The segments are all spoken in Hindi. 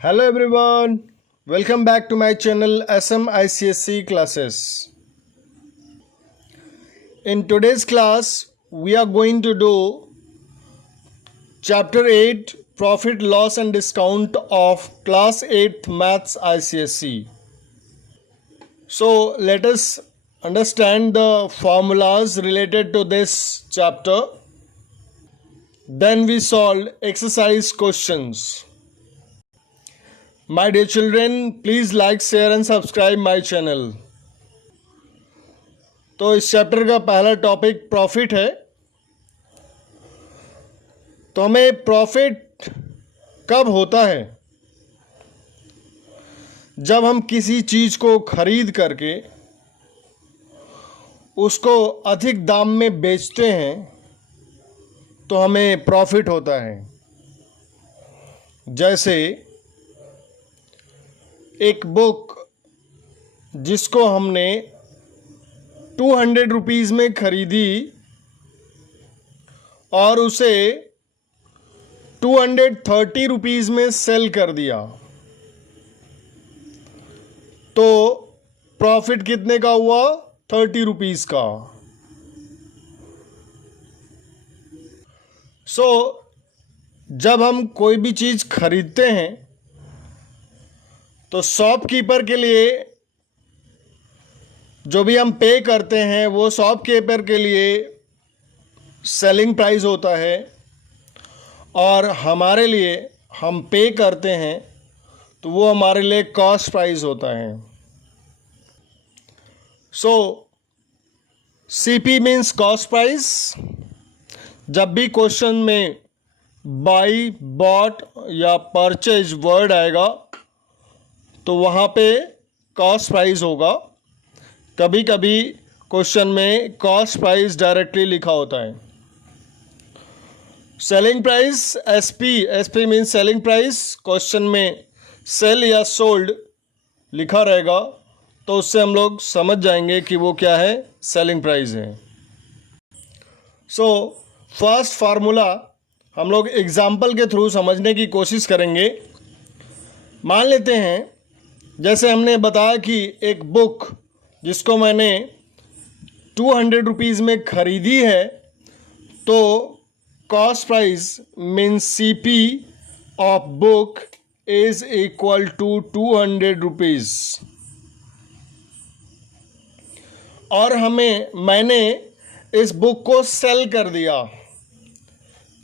Hello everyone, welcome back to my channel SM classes. In today's class, we are going to do chapter 8 profit loss and discount of class 8 maths ICSE. So let us understand the formulas related to this chapter. Then we solve exercise questions. My dear children, please like, share and subscribe my channel. तो इस चैप्टर का पहला टॉपिक प्रॉफिट है. तो हमें प्रॉफिट कब होता है? जब हम किसी चीज को खरीद करके उसको अधिक दाम में बेचते हैं तो हमें प्रॉफिट होता है. जैसे एक बुक जिसको हमने 200 रुपीज़ में खरीदी और उसे 230 रुपीज़ में सेल कर दिया, तो प्रॉफिट कितने का हुआ? 30 रुपीज़ का. जब हम कोई भी चीज़ खरीदते हैं तो शॉपकीपर के लिए जो भी हम पे करते हैं वो शॉपकीपर के लिए सेलिंग प्राइस होता है और हमारे लिए हम पे करते हैं तो वो हमारे लिए कॉस्ट प्राइस होता है. CP means cost price. जब भी क्वेश्चन में बाई, बॉट या परचेज वर्ड आएगा तो वहाँ पे कॉस्ट प्राइस होगा. कभी कभी क्वेश्चन में कॉस्ट प्राइस डायरेक्टली लिखा होता है. Selling price SP means selling price. Question में सेल या सोल्ड लिखा रहेगा तो उससे हम लोग समझ जाएंगे कि वो क्या है, सेलिंग प्राइस है. फर्स्ट फार्मूला हम लोग एग्जाम्पल के थ्रू समझने की कोशिश करेंगे. मान लेते हैं जैसे हमने बताया कि एक बुक जिसको मैंने 200 रुपीज़ में ख़रीदी है तो cost price means CP of book is equal to 200 rupees. और मैंने इस बुक को सेल कर दिया.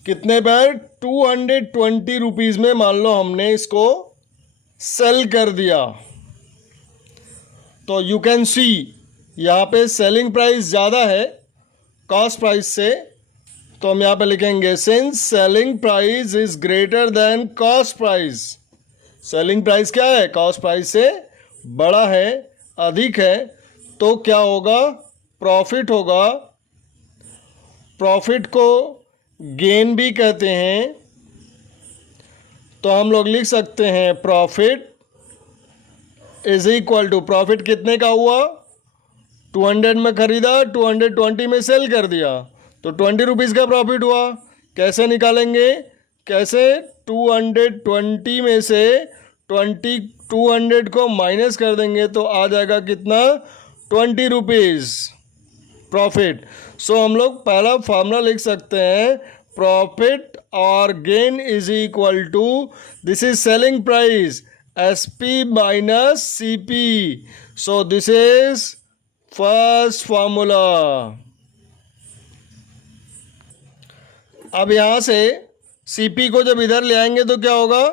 कितने पर? 220 रुपीज़ में मान लो हमने इसको सेल कर दिया. तो यू कैन सी यहाँ पे सेलिंग प्राइस ज़्यादा है कॉस्ट प्राइस से, तो हम यहाँ पे लिखेंगे since selling price is greater then cost price. Selling price क्या है? कॉस्ट प्राइस से बड़ा है, अधिक है, तो क्या होगा? प्रॉफिट होगा. प्रॉफिट को गेन भी कहते हैं, तो हम लोग लिख सकते हैं profit is equal to, profit कितने का हुआ? 200 में खरीदा, 220 में सेल कर दिया, तो 20 रुपीज़ का प्रॉफिट हुआ. कैसे निकालेंगे? कैसे? 220 में से 200 को माइनस कर देंगे तो आ जाएगा कितना? 20 रुपीज़ प्रॉफिट. हम लोग पहला फार्मूला लिख सकते हैं प्रॉफिट और gain is equal to, this is selling price SP minus CP. This is first formula. अब यहाँ से CP को जब इधर ले आएंगे तो क्या होगा?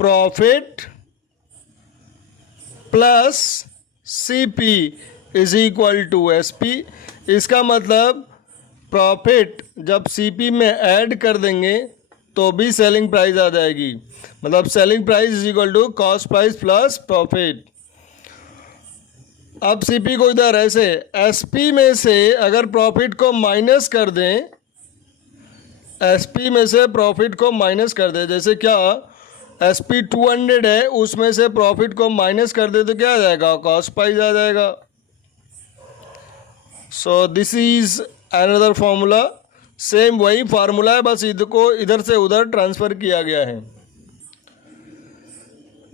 Profit plus CP is equal to SP. इसका मतलब प्रॉफिट जब CP में ऐड कर देंगे तो भी सेलिंग प्राइस आ जाएगी. मतलब selling price is equal to cost price plus profit. अब CP को इधर ऐसे SP में से अगर प्रॉफिट को माइनस कर दें, SP में से प्रॉफिट को माइनस कर दें, जैसे क्या SP 200 है, उसमें से प्रॉफिट को माइनस कर दे तो क्या आ जाएगा? कॉस्ट प्राइस आ जाएगा. This is another formula. Same वही फार्मूला है, बस इसको इधर से उधर ट्रांसफ़र किया गया है.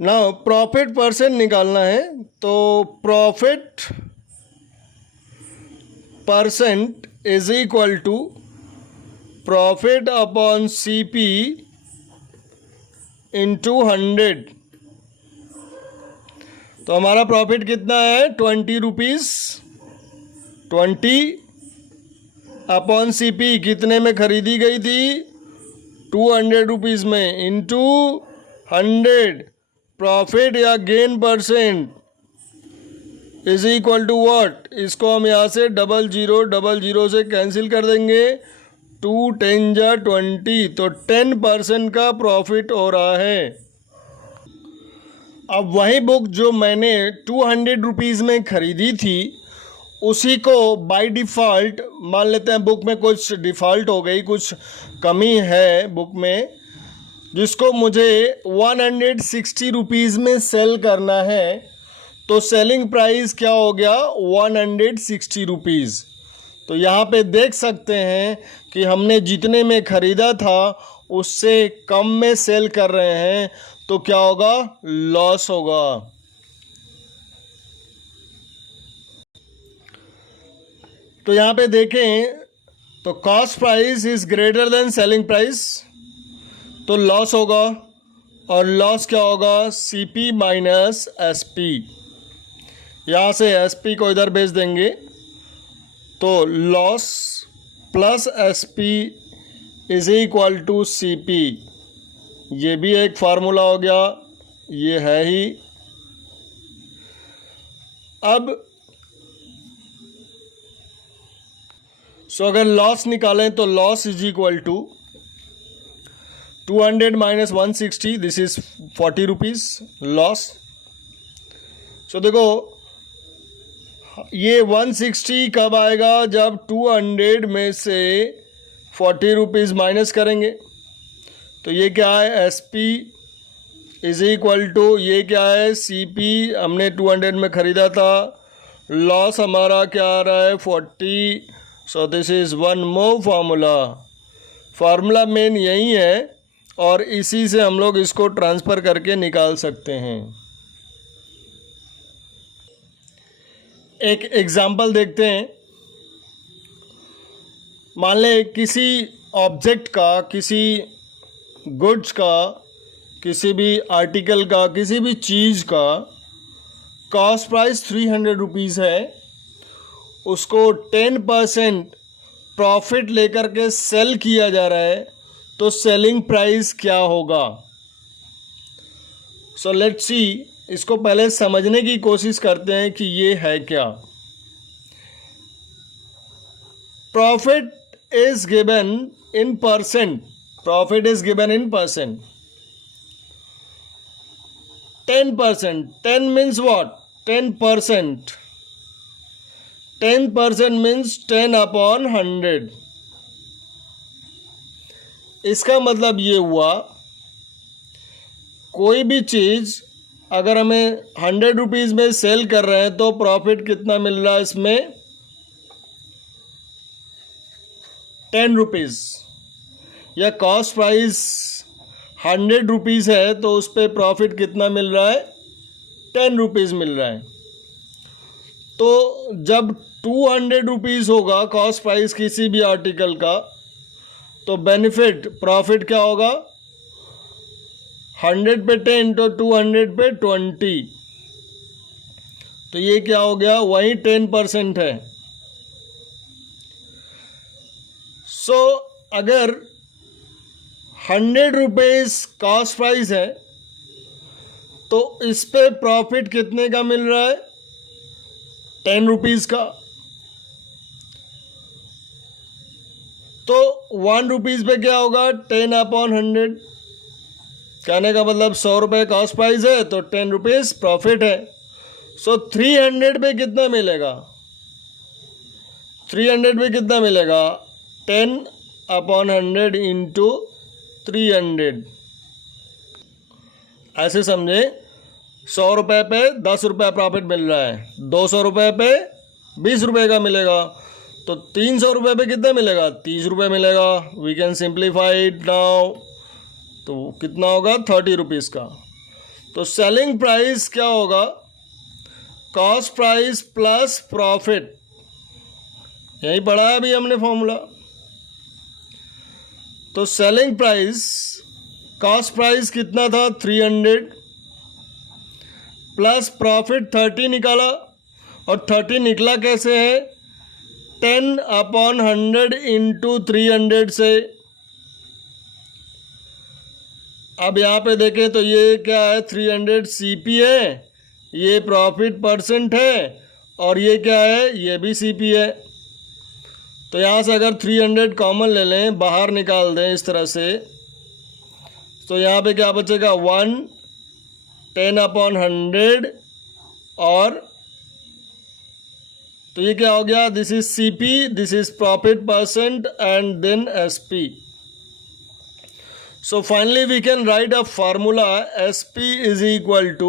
नाउ प्रॉफिट परसेंट निकालना है, तो profit percent is equal to profit upon CP into 100। तो हमारा प्रॉफिट कितना है 20 रुपीज़। 20 अपॉन CP कितने में खरीदी गई थी 200 रुपीज़ में, इंटू 100 प्रॉफिट या gain percent is equal to what. इसको हम यहाँ से 0000 से कैंसिल कर देंगे। 2 10 जा 20, तो 10% का प्रॉफिट हो रहा है। अब वही बुक जो मैंने 200 रुपीज़ में ख़रीदी थी, उसी को बाय डिफ़ॉल्ट मान लेते हैं बुक में कुछ डिफ़ॉल्ट हो गई, कुछ कमी है बुक में, जिसको मुझे 160 रुपीज़ में सेल करना है। तो सेलिंग प्राइस क्या हो गया 160 रुपीज़। तो यहाँ पे देख सकते हैं कि हमने जितने में ख़रीदा था उससे कम में सेल कर रहे हैं, तो क्या होगा लॉस होगा। तो यहाँ पे देखें तो cost price is greater then selling price, तो लॉस होगा। और लॉस क्या होगा CP माइनस SP। यहाँ से SP को इधर भेज देंगे, तो loss plus SP is equal to CP। ये भी एक फार्मूला हो गया, ये है ही। अब अगर लॉस निकालें तो loss is equal to 200 minus 160, this is 40 rupees loss. देखो ये 160 कब आएगा जब 200 में से 40 रुपीज़ माइनस करेंगे। तो ये क्या है SP इज इक्वल टू, ये क्या है CP, हमने 200 में ख़रीदा था, लॉस हमारा क्या आ रहा है 40। So this is one more formula. Formula main यही है और इसी से हम लोग इसको ट्रांसफ़र करके निकाल सकते हैं। एक एग्जांपल देखते हैं। मान लें किसी ऑब्जेक्ट का, किसी गुड्स का, किसी भी आर्टिकल का, किसी भी चीज़ का कॉस्ट प्राइस 300 रुपीज़ है, उसको 10% प्रॉफिट लेकर के सेल किया जा रहा है, तो सेलिंग प्राइस क्या होगा। सो लेट्स सी, इसको पहले समझने की कोशिश करते हैं कि ये है क्या। Profit is given in percent, profit is given in percent. 10%, 10 means what 10%। 10% means 10 upon 100। इसका मतलब ये हुआ कोई भी चीज़ अगर हमें 100 रुपीज़ में सेल कर रहे हैं तो प्रॉफिट कितना मिल रहा है इसमें 10 रुपीज़। या कॉस्ट प्राइस 100 रुपीज़ है तो उस पर प्रॉफिट कितना मिल रहा है 10 रुपीज़ मिल रहा है। तो जब 200 रुपीज़ होगा कॉस्ट प्राइस किसी भी आर्टिकल का, तो बेनिफिट प्रॉफिट क्या होगा 100 पे 10 तो 200 पे 20। तो ये क्या हो गया वही 10% है। सो अगर 100 रुपीज़ कॉस्ट प्राइस है तो इस पे प्रॉफिट कितने का मिल रहा है 10 रुपीज़ का। तो 1 रुपीज़ पे क्या होगा 10 अपॉन 100। कहने का मतलब 100 रुपये कॉस्ट प्राइस है तो 10 रुपीज़ प्रॉफिट है। सो 300 पे कितना मिलेगा 300 पे कितना मिलेगा 10 अपॉन 100 इंटू 300। ऐसे समझे 100 रुपये पे 10 रुपये प्रॉफिट मिल रहा है, 200 रुपये पे 20 रुपये का मिलेगा, तो 300 रुपये पे कितना मिलेगा 30 रुपये मिलेगा। We can simplify it now, तो कितना होगा 30 रुपीज़ का। तो सेलिंग प्राइस क्या होगा, कॉस्ट प्राइस प्लस प्रॉफिट, यही पढ़ा है अभी हमने फॉर्मूला। तो सेलिंग प्राइस, कॉस्ट प्राइस कितना था 300 प्लस प्रॉफिट 30 निकाला, और 30 निकला कैसे है, 10/100 इंटू 300 से। अब यहाँ पे देखें तो ये क्या है, 300 CP है, ये प्रॉफिट परसेंट है, और ये क्या है, ये भी CP है। तो यहाँ से अगर 300 कॉमन ले लें, बाहर निकाल दें इस तरह से, तो यहाँ पे क्या बचेगा, 1 10/100, और तो ये क्या हो गया, this is CP, this is profit percent, and then SP. So finally we can write a formula, SP is equal to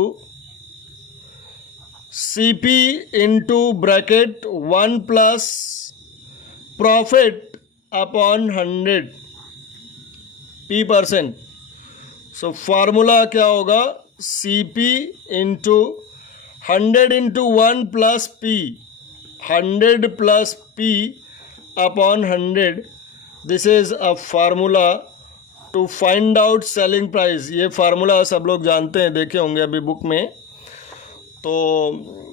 CP into bracket 1 plus profit upon 100 P%. So formula क्या होगा, CP into 100 into 1 plus P, 100 plus P upon 100. This is a formula to find out selling price. ये फार्मूला सब लोग जानते हैं, देखे होंगे अभी बुक में। तो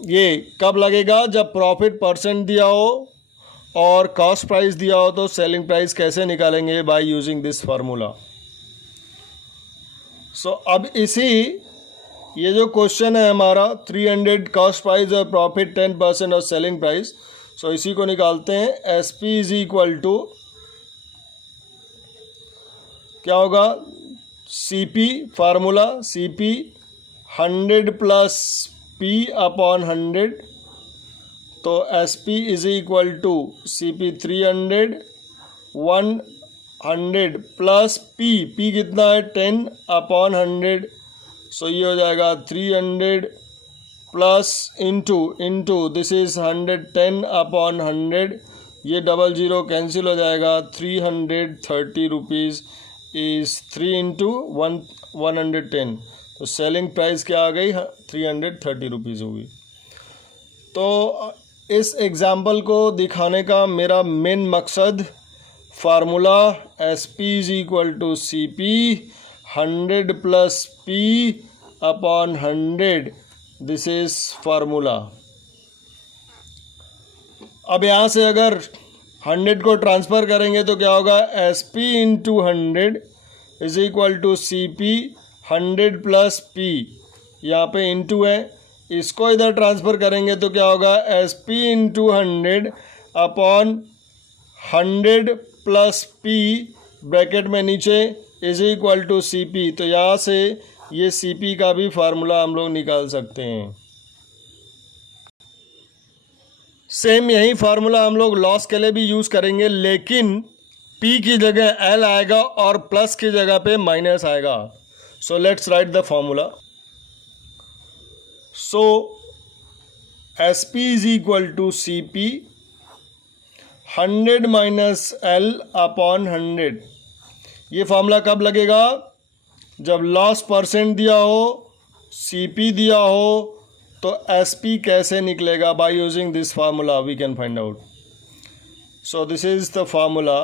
ये कब लगेगा, जब प्रॉफिट परसेंट दिया हो और कॉस्ट प्राइस दिया हो, तो सेलिंग प्राइस कैसे निकालेंगे, बाय यूजिंग दिस फार्मूला। सो अब इसी ये जो क्वेश्चन है हमारा 300 कॉस्ट प्राइस और प्रॉफिट 10% और सेलिंग प्राइस, सो इसी को निकालते हैं। SP इज इक्वल टू क्या होगा, CP formula, CP 100 plus P upon 100, तो SP is equal to CP 300 100 plus P कितना है 10 अपॉन 100, सो ये हो जाएगा 300 plus into this is 110 upon 100, ये 00 कैंसिल हो जाएगा, 330 रुपीज़ इज़ 3 इंटू 110, तो सेलिंग प्राइस क्या आ गई, 330 रुपीज़ होगी। तो इस एग्ज़ाम्पल को दिखाने का मेरा मेन मकसद formula SP is equal to CP 100 plus P upon 100, this is formula. अब यहाँ से अगर 100 को ट्रांसफ़र करेंगे तो क्या होगा, SP into 100 is equal to CP 100 plus P, यहाँ पे इंटू है, इसको इधर ट्रांसफ़र करेंगे तो क्या होगा, SP into 100 upon 100 plus P bracket में नीचे इज इक्वल टू CP। तो यहाँ से ये CP का भी फार्मूला हम लोग निकाल सकते हैं। सेम यही फार्मूला हम लोग लॉस के लिए भी यूज़ करेंगे, लेकिन P की जगह L आएगा और प्लस की जगह पे माइनस आएगा। So let's write the formula. So SP is equal to CP 100 minus L upon 100। ये फार्मूला कब लगेगा, जब लॉस परसेंट दिया हो, CP दिया हो, तो SP कैसे निकलेगा, by using this formula we can find out. So this is the formula.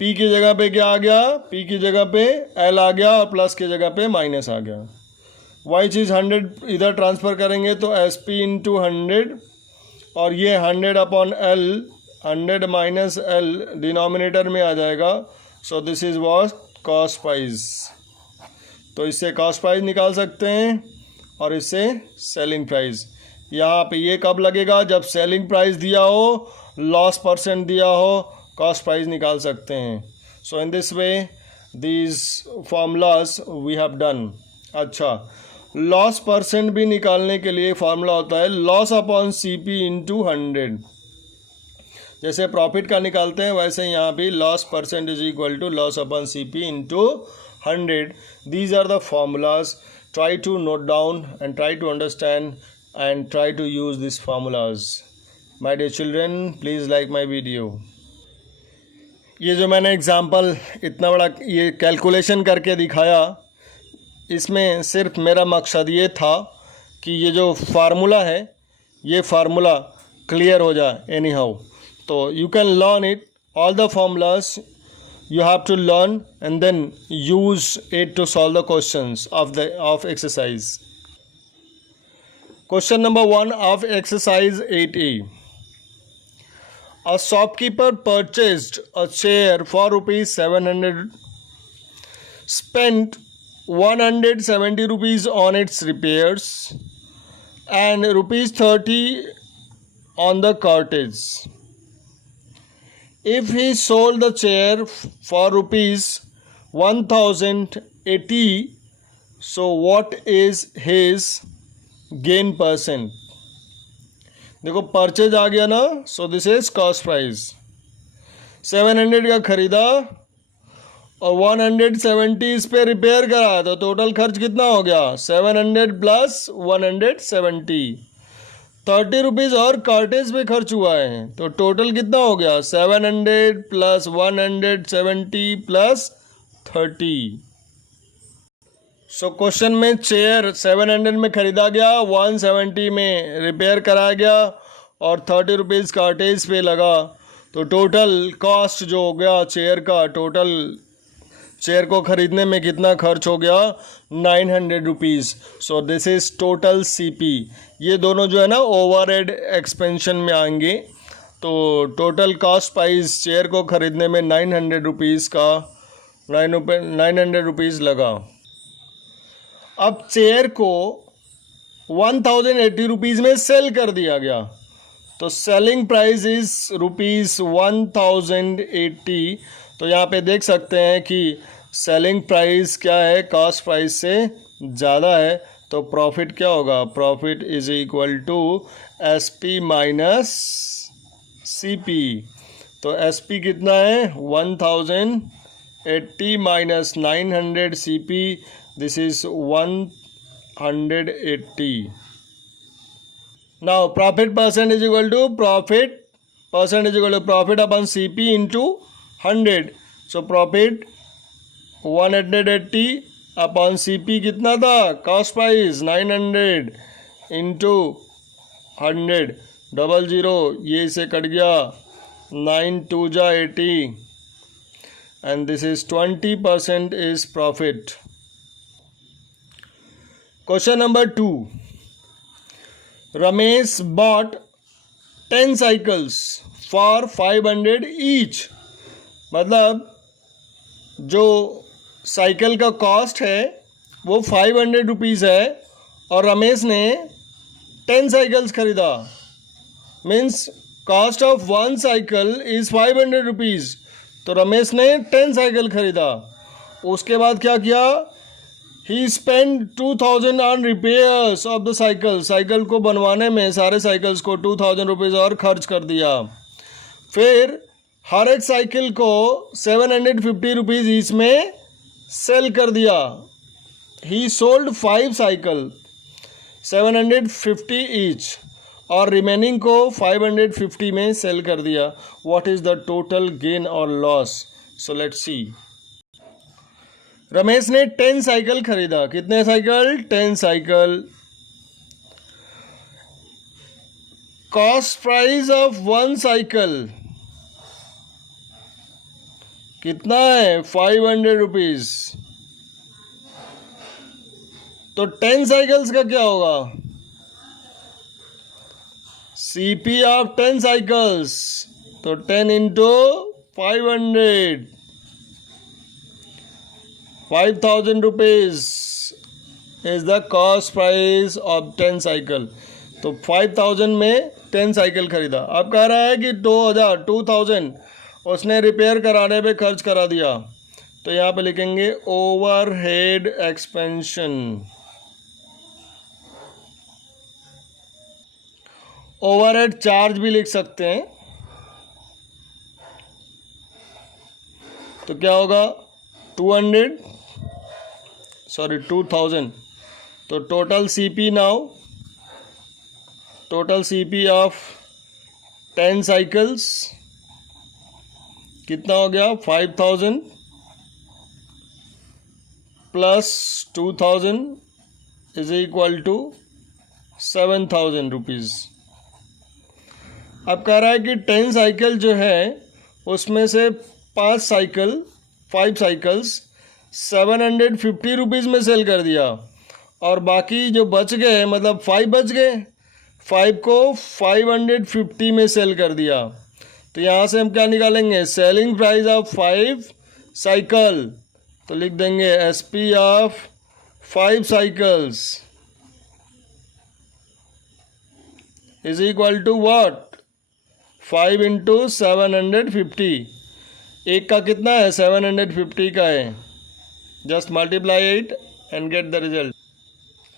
P की जगह पे क्या आ गया, P की जगह पे L आ गया और प्लस की जगह पे माइनस आ गया। Y चीज़ 100 इधर ट्रांसफ़र करेंगे तो SP इंटू 100, और ये 100 upon L, 100 minus L denominator में आ जाएगा। So this is what, cost price. तो इससे कॉस्ट प्राइस निकाल सकते हैं और इससे सेलिंग प्राइस। यहाँ पे ये कब लगेगा, जब सेलिंग प्राइस दिया हो, लॉस परसेंट दिया हो, कॉस्ट प्राइस निकाल सकते हैं। So in this way these formulas we have done. अच्छा, लॉस परसेंट भी निकालने के लिए फार्मूला होता है लॉस अपॉन CP इंटू 100। जैसे प्रॉफिट का निकालते हैं वैसे यहाँ भी loss percent is equal to loss upon CP into 100। These are the formulas. Try to note down and try to understand and try to use these formulas. My dear children, please like my video. ये जो मैंने एग्जाम्पल इतना बड़ा ये कैलकुलेशन करके दिखाया, इसमें सिर्फ मेरा मकसद ये था कि ये जो फार्मूला है ये फार्मूला क्लियर हो जाए एनी हाउ. तो you can learn it all the formulas you have to learn and then use it to solve the questions of exercise. Question number 1 of exercise 8A. A shopkeeper purchased a chair for rupees 700, spent 170 rupees on its repairs and rupees 30 on the cartage. If he sold the chair for rupees 1080, so what is his gain percent? देखो परचेज आ गया ना, सो दिस इज कॉस्ट प्राइस. 700 का खरीदा और 170 इस पे रिपेयर करा, तो टोटल खर्च कितना हो गया? 700 प्लस 170, 30 रुपीज़ और कार्टेज पे खर्च हुआ है, तो टोटल कितना हो गया? 700 प्लस 170 प्लस 30. सो क्वेश्चन में चेयर 700 में ख़रीदा गया, 170 में रिपेयर कराया गया और 30 रुपीज़ कार्टेज पे लगा, तो टोटल कॉस्ट जो हो गया चेयर का, टोटल चेयर को ख़रीदने में कितना खर्च हो गया? 900 rupees. So this is total CP. ये दोनों जो है ना ओवरहेड एक्सपेंशन में आएंगे. तो टोटल कॉस्ट प्राइस चेयर को ख़रीदने में 900 रुपीज़ का 900 रुपीज़ लगा. अब चेयर को 1080 रुपीज़ में सेल कर दिया गया, तो सेलिंग प्राइस इज़ रुपीज़ 1080. तो यहाँ पे देख सकते हैं कि सेलिंग प्राइस क्या है, कॉस्ट प्राइस से ज़्यादा है, तो प्रॉफिट क्या होगा? Profit is equal to SP minus CP. तो SP कितना है? 1080 minus 900 CP, this is 180. Now profit percent is equal to profit upon CP into 100. So profit 180 upon CP कितना था? कॉस्ट प्राइस 900 इंटू 100, 00, ये इसे कट गया, 9 2 जा 80 and this is 20% is profit. Question number 2. Ramesh bought 10 cycles for 500 each. मतलब जो साइकिल का कॉस्ट है वो 500 रुपीज़ है और रमेश ने 10 साइकिल्स खरीदा. Means cost of 1 cycle is 500 rupees. तो रमेश ने 10 साइकिल खरीदा. उसके बाद क्या किया? He spend 2000 on repairs of the cycle. Cycle को बनवाने में सारे साइकिल्स को 2000 रुपीज़ और खर्च कर दिया. फिर हर एक साइकिल को 750 रुपीज़ ईच में सेल कर दिया. ही सोल्ड 5 साइकिल 750 ईच और रिमेनिंग को 550 में सेल कर दिया. What is the total gain और loss? So let's see. Ramesh ने 10 साइकिल खरीदा. कितने cycle? 10 cycle. Cost price of 1 cycle कितना है? 500 रुपीज़. तो 10 साइकिल्स का क्या होगा? CP ऑफ 10 साइकिल्स, तो 10 into 500, 5000 rupees is the cost price of 10 cycle. तो 5000 में 10 साइकिल खरीदा. अब कह रहा है कि 2000 उसने रिपेयर कराने पे खर्च करा दिया. तो यहाँ पे लिखेंगे ओवरहेड एक्सपेंशन. ओवरहेड चार्ज भी लिख सकते हैं. तो क्या होगा? 2000. तो total CP now, total CP of 10 cycles कितना हो गया? 5000 plus 2000 is equal to 7000 rupees. अब कह रहा है कि 10 साइकिल जो है उसमें से 5 साइकिल्स 750 रुपीज़ में सेल कर दिया, और बाकी जो बच गए मतलब 5 बच गए, 5 को 550 में सेल कर दिया। तो यहाँ से हम क्या निकालेंगे, सेलिंग प्राइस ऑफ 5 साइकिल। तो लिख देंगे SP of 5 cycles is equal to what, 5 into 750। एक का कितना है, 750 का है, just multiply it and get the result.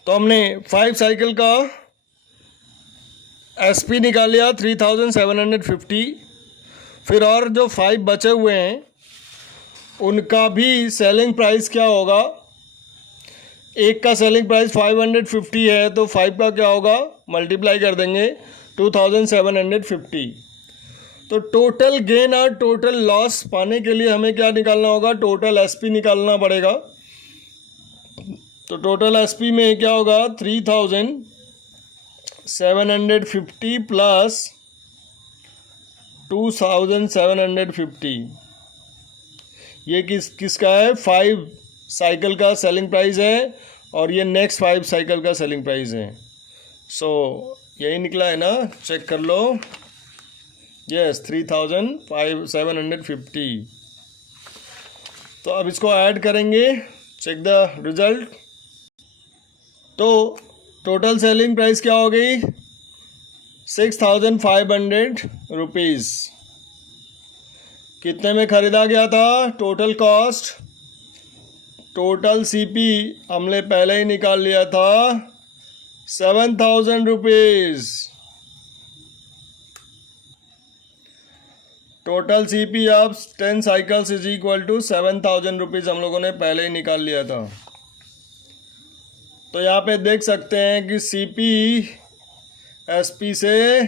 तो हमने 5 साइकिल का SP निकाल लिया 3750। फिर और जो 5 बचे हुए हैं उनका भी सेलिंग प्राइस क्या होगा, एक का सेलिंग प्राइस 550 है तो 5 का क्या होगा, मल्टीप्लाई कर देंगे 2750। तो टोटल गेन और टोटल लॉस पाने के लिए हमें क्या निकालना होगा, टोटल SP निकालना पड़ेगा। तो टोटल SP में क्या होगा, 3750 प्लस 2750। ये किसका है, 5 साइकिल का सेलिंग प्राइस है, और ये नेक्स्ट 5 साइकिल का सेलिंग प्राइस है। सो यही निकला है ना, चेक कर लो। यस 3750। तो अब इसको ऐड करेंगे, चेक द रिजल्ट। तो टोटल सेलिंग प्राइस क्या हो गई, 6500 रुपीज़। कितने में ख़रीदा गया था, टोटल कॉस्ट, टोटल CP हमने पहले ही निकाल लिया था 7000 rupees. Total CP of 10 cycles is equal to 7000 rupees हम लोगों ने पहले ही निकाल लिया था। तो यहाँ पे देख सकते हैं कि CP SP से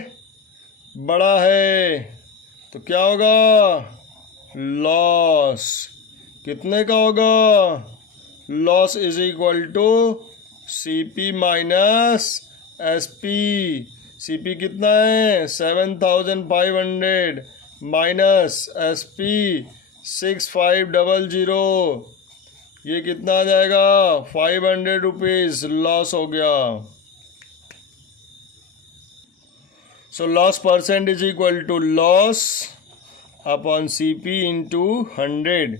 बड़ा है, तो क्या होगा, लॉस। कितने का होगा, loss is equal to CP minus SP। CP कितना है, 7500 माइनस SP 6500, ये कितना आ जाएगा, 500 रुपीज़ लॉस हो गया। So loss percent is equal to loss upon CP into 100।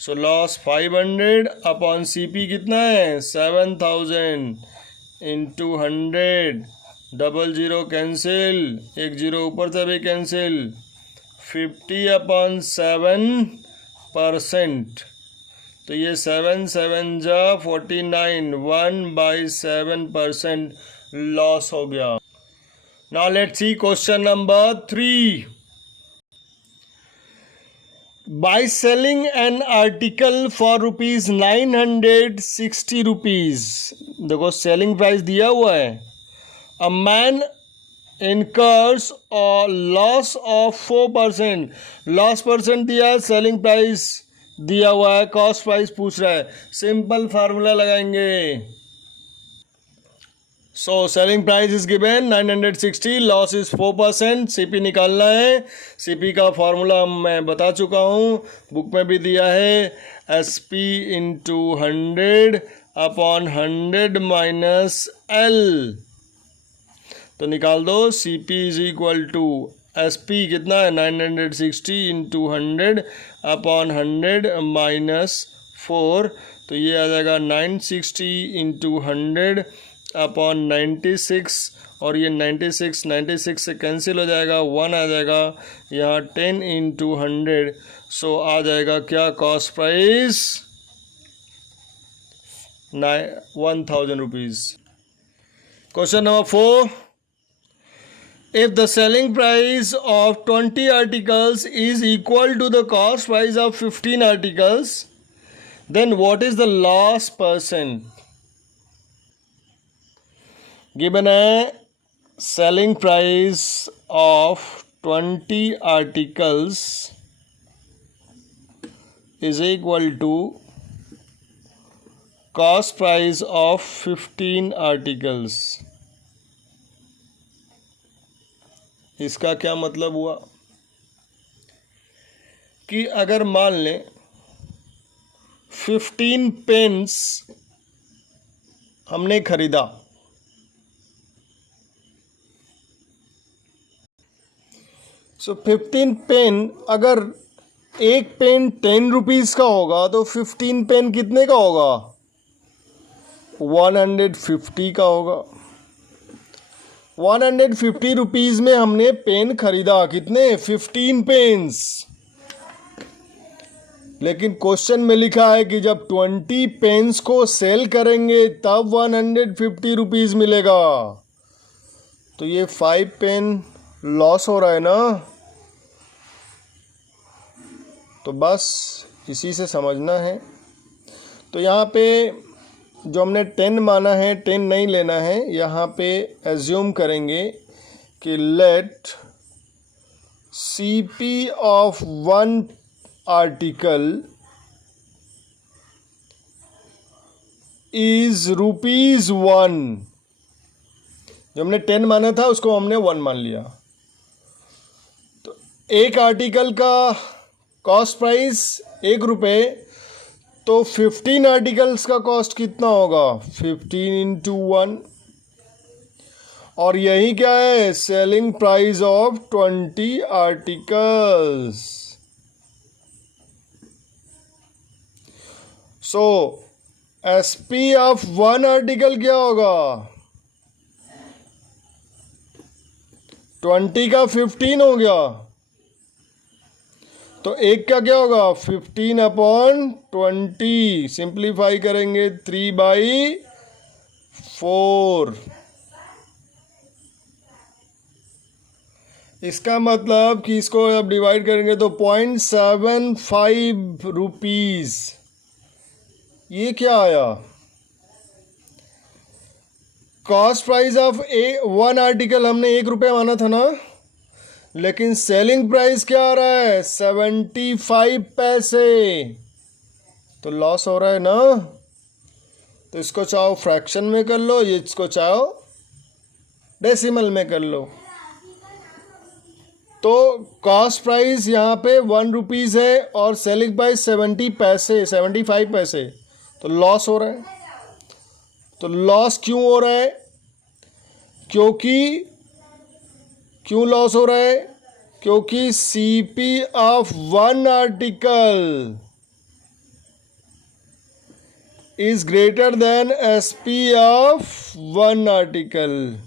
So loss 500 upon CP कितना है, 7000 इंटू 100, 00 कैंसिल, 1 0 ऊपर से भी कैंसिल, 50 अपॉन 7%। तो ये 7 7 जा 49, 1/7% लॉस हो गया। Now let's see question number 3। By selling an article for rupees 960 rupees, देखो सेलिंग प्राइस दिया हुआ है, a man incurs a loss of 4%, loss percent दिया है, सेलिंग प्राइस दिया हुआ है, कॉस्ट प्राइस पूछ रहा है। सिंपल फार्मूला लगाएंगे। सो selling price is given 960, loss is 4%, CP निकालना है। CP का फार्मूला मैं बता चुका हूँ, बुक में भी दिया है, SP into 100 upon 100 minus L। तो निकाल दो, CP is equal to SP कितना है, 960 इंटू 100 अपॉन 100 माइनस 4। तो ये आ जाएगा 960 इंटू 100 अपॉन 96, और ये 96 से कैंसिल हो जाएगा, 1 आ जाएगा यहाँ, 10 इंटू 100। सो आ जाएगा क्या, cost price 1000 rupees. Question number 4। If the selling price of 20 articles is equal to the cost price of 15 articles, then what is the loss percent? Given a selling price of 20 articles is equal to cost price of 15 articles. इसका क्या मतलब हुआ कि अगर मान लें 15 पेन्स हमने खरीदा, सो 15 पेन, अगर एक पेन 10 रुपीज़ का होगा तो 15 पेन कितने का होगा? 150 का होगा। 150 रुपीज़ में हमने पेन खरीदा, कितने? 15 पेन्स। लेकिन क्वेश्चन में लिखा है कि जब 20 पेन्स को सेल करेंगे तब 150 रुपीज़ मिलेगा। तो ये 5 पेन लॉस हो रहा है ना। तो बस इसी से समझना है। तो यहाँ पे जो हमने 10 माना है, 10 नहीं लेना है। यहाँ पे एज्यूम करेंगे कि let CP of one article is ₹1। जो हमने 10 माना था उसको हमने 1 मान लिया। तो एक आर्टिकल का कॉस्ट प्राइस ₹1, तो 15 आर्टिकल्स का कॉस्ट कितना होगा? 15 इंटू 1। और यही क्या है? Selling price of 20 articles. So SP of one article क्या होगा? 20 का 15 हो गया, तो एक का क्या होगा? 15/20। सिंप्लीफाई करेंगे 3/4। इसका मतलब कि इसको अब डिवाइड करेंगे तो 0.75 रुपीज़। ये क्या आया? Cost price of one article हमने ₹1 माना था ना, लेकिन सेलिंग प्राइस क्या आ रहा है? 75 पैसे। तो लॉस हो रहा है ना। तो इसको चाहो फ्रैक्शन में कर लो, ये इसको चाहो डेसिमल में कर लो। तो कॉस्ट प्राइस यहाँ पे ₹1 है और सेलिंग प्राइस 70 पैसे, 75 पैसे। तो लॉस हो रहा है। तो लॉस क्यों हो रहा है? क्यों लॉस हो रहा है? क्योंकि CP of one article is greater than SP of one article.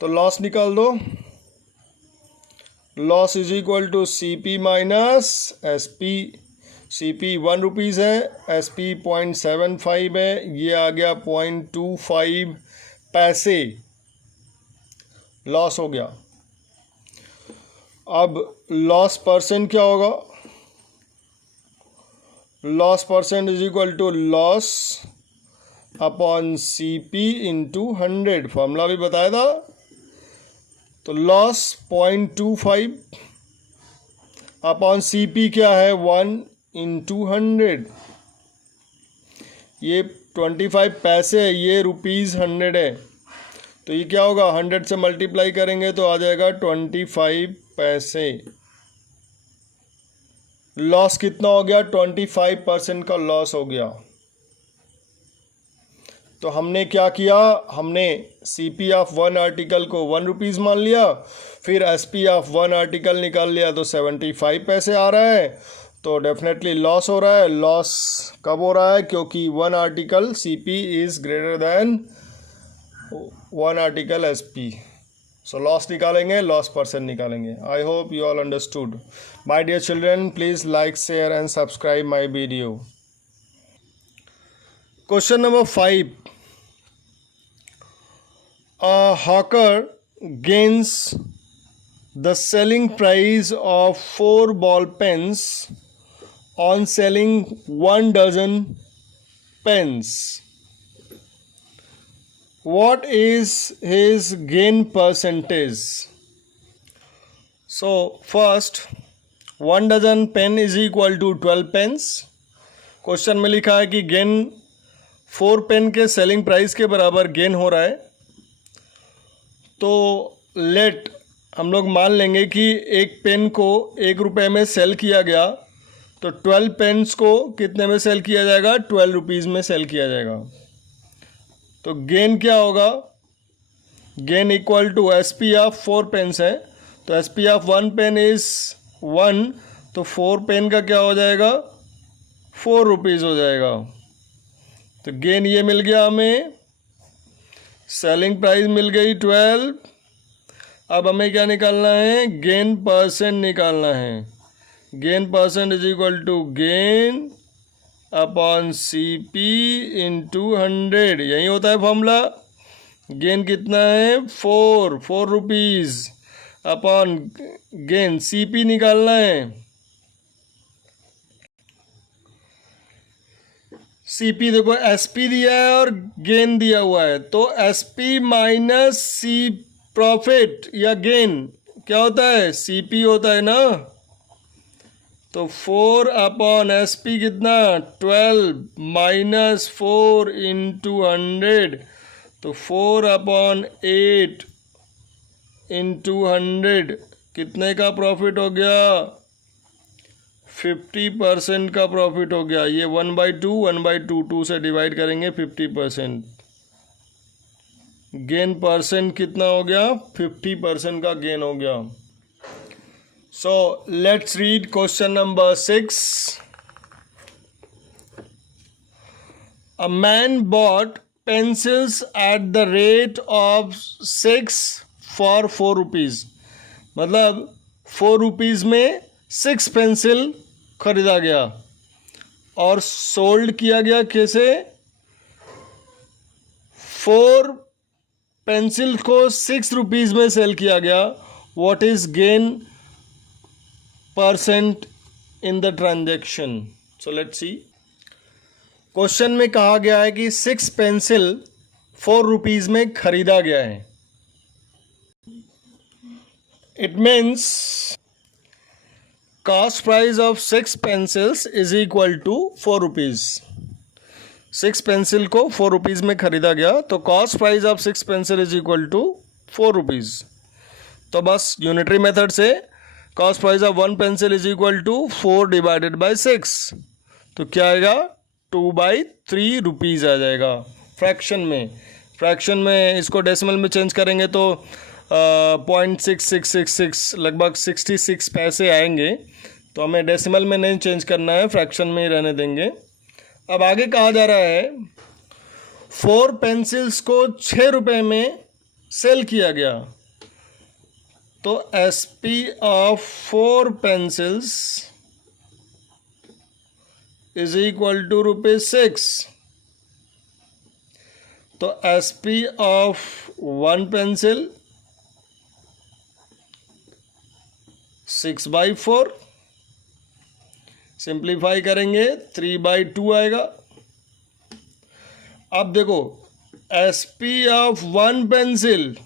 तो लॉस निकाल दो। Loss is equal to CP minus SP। CP ₹1 है, SP 0.75 है, ये आ गया 0.25 पैसे। लॉस हो गया। अब लॉस परसेंट क्या होगा? Loss percent is equal to loss upon CP into 100। Formula भी बताया था। तो लॉस 0.25 अपॉन CP क्या है? 1 इंटू 100। ये 25 पैसे है, ये ₹100 है। तो ये क्या होगा? 100 से मल्टीप्लाई करेंगे तो आ जाएगा 25 पैसे। लॉस कितना हो गया? 25% का लॉस हो गया। तो हमने क्या किया? हमने CP ऑफ वन आर्टिकल को ₹1 मान लिया, फिर SP ऑफ वन आर्टिकल निकाल लिया तो 75 पैसे आ रहा है। तो डेफिनेटली लॉस हो रहा है। लॉस कब हो रहा है? क्योंकि one article CP is greater than one article SP। So loss निकालेंगे, लॉस परसेंट निकालेंगे। I hope you all understood. My dear children, please like, share and subscribe my video. Question number 5। A hawker gains the selling price of 4 ball pens on selling 1 dozen pens. What is his gain percentage? So first 1 dozen pen is equal to 12 pens. Question में लिखा है कि गेन 4 पेन के सेलिंग प्राइस के बराबर गेन हो रहा है। तो लेट हम लोग मान लेंगे कि एक पेन को 1 रुपये में सेल किया गया, तो 12 पेन्स को कितने में सेल किया जाएगा? 12 रुपीज़ में सेल किया जाएगा। तो गेन क्या होगा? Gain equal to S P of 4 pens है, तो S P of 1 pen is 1, तो 4 पेन का क्या हो जाएगा? 4 रुपीज़ हो जाएगा। तो गेन ये मिल गया हमें, सेलिंग प्राइस मिल गई 12। अब हमें क्या निकालना है? गेन परसेंट निकालना है। Gain percent is equal to gain upon C P into 100। यही होता है फॉर्मूला। गेन कितना है? 4 rupees upon gain C P निकालना है। सी पी देखो एस पी दिया है और गेन दिया हुआ है, तो S P minus C profit या गेन क्या होता है? सी पी होता है ना। तो 4 अपॉन एस पी कितना? 12 माइनस 4 इंटू 100, तो 4 अपॉन 8 इंटू 100 कितने का प्रॉफिट हो गया? 50% का प्रॉफिट हो गया। ये 1/2 2 से डिवाइड करेंगे 50%। गेन परसेंट कितना हो गया? 50% का गेन हो गया। So let's read question number 6। A man bot pencils at the rate of 6 for 4 rupees. मतलब 4 रुपीज़ में 6 पेंसिल खरीदा गया और सोल्ड किया गया कैसे? 4 पेंसिल को 6 रुपीज़ में सेल किया गया। What is gain percent in the transaction? So let's C. Question में कहा गया है कि 6 पेंसिल 4 रुपीज़ में खरीदा गया है। It means cost price of 6 pencils is equal to 4 rupees. 6 pencil को 4 रुपीज़ में खरीदा गया, तो cost price of 6 pencil is equal to 4 rupees. तो बस यूनिटरी मेथड से cost price of 1 pencil is equal to 4 divided by 6, तो क्या आएगा? 2/3 रुपीज़ आ जाएगा फ्रैक्शन में। फ्रैक्शन में इसको डेसिमल में चेंज करेंगे तो 0.6666 लगभग 66 पैसे आएंगे। तो हमें डेसिमल में नहीं चेंज करना है, फ्रैक्शन में ही रहने देंगे। अब आगे कहा जा रहा है 4 पेंसिल्स को 6 रुपये में सेल किया गया, तो S P of 4 pencils is equal to ₹6। तो S P of 1 pencil 6/4, simplify करेंगे 3/2 आएगा। अब देखो एस पी ऑफ 1 पेंसिल